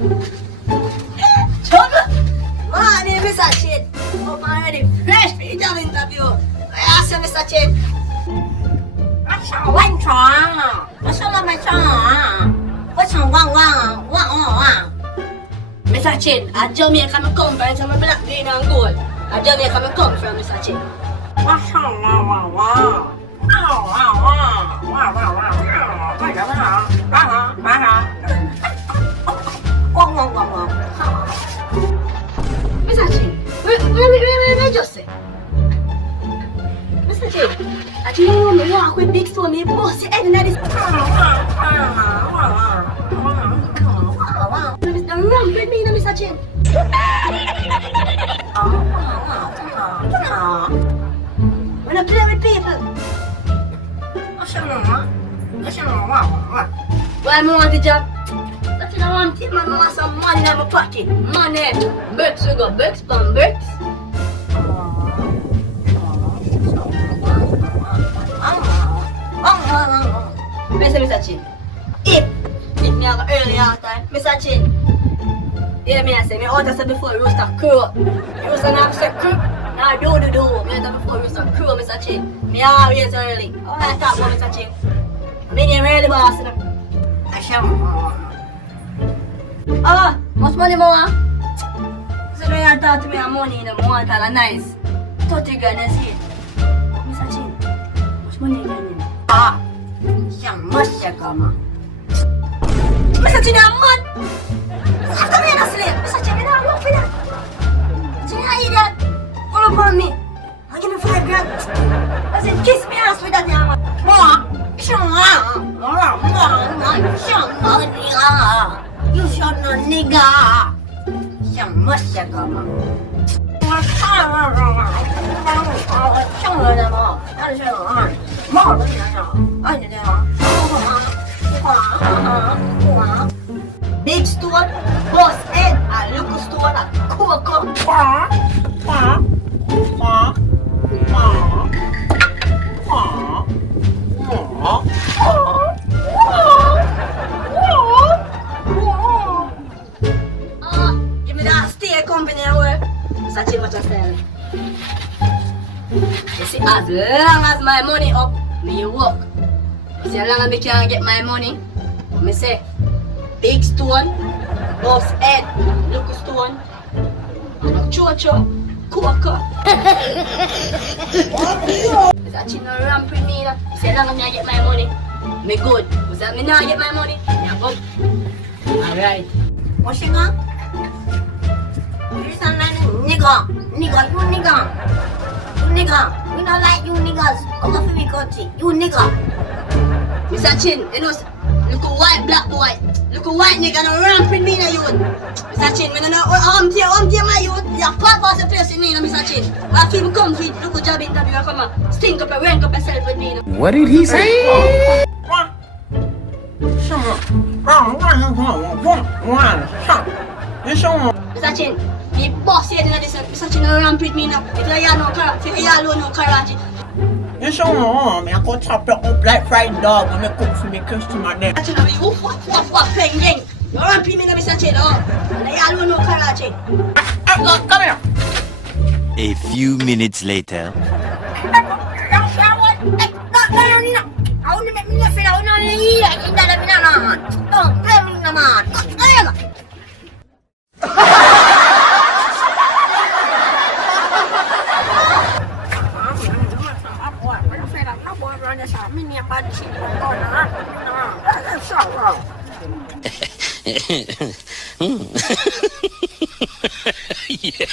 Trouble? Morning, Mr. Chin. I'm already fresh for the job interview. I say, Mr. Chin. What's your one chong? What's your my chong? What's your one? Mr. Chin, at Jamaica I come from, so I'm black, green and gold. At Jamaica I come from, Mr. Chin. What's your wow? Mr. Chin, where just say? Mr. Chin, I think you me walk with big stone, me bust your head in this. Don't run with me, Mr. Chin. When I play with people. Why I want the job? That's what I want to man. I want some money in my pocket. Money. Birds we go. Birds from birds. Mr. Chin. If me have early out time, Mr. Chin. Hear me I say, me out I say before rooster crow. Rooster not say crow. Now do. Me out before rooster crow, Mr. Chin. Me always early. I talk about Mr. Chin. Me name early boss. I shall. Much money more? So when you talk to me about money, you want all nice. 30 grand is here. Mr. Chin, much money you getting? Some much come on. Mr. Chin, you're mad. After me, I'm asleep. Mr. Chin, you don't work for that. Chin, you idiot. Pull up on me. I'll give me 5 grand. I said, kiss me ass with that, young man. You shot no nigga. Some must come on. Big stone, boss head, and little stone, and cocoa. Give me that stay company and work. Such a much of style. You see, as long as my money up, me work. You see, as long as me can get my money, me say, big stone, boss head, little stone, and a chocho, cocoa. Is that you no ramp with me? You see, as long as me get my money, me good. You see, me not get my money, me good. Alright. What's your name? Nigga, you nigga. We don't like you niggas. Come off me country. You nigga. Mr. Chin, you know, look a white black boy. Look a white nigga no ramping me in a youth. Mr. Chin, me no know my youth. You pop off the place in me, Mr. Chin. I feel come for look a job interview and come on. Stink up and rank up yourself with me. What did he say? Mr. Chin, me boss here in this. Mr. Chin no ramp with me now. If you no karate, if you alone no karate. You show me, I go chop you up like fried dog when I cook for me customer there. Mr. Chin, you woof, bang. You ramp with me now, Mr. Chin, and you alone no karate. Look, come here. A few minutes later. Yeah.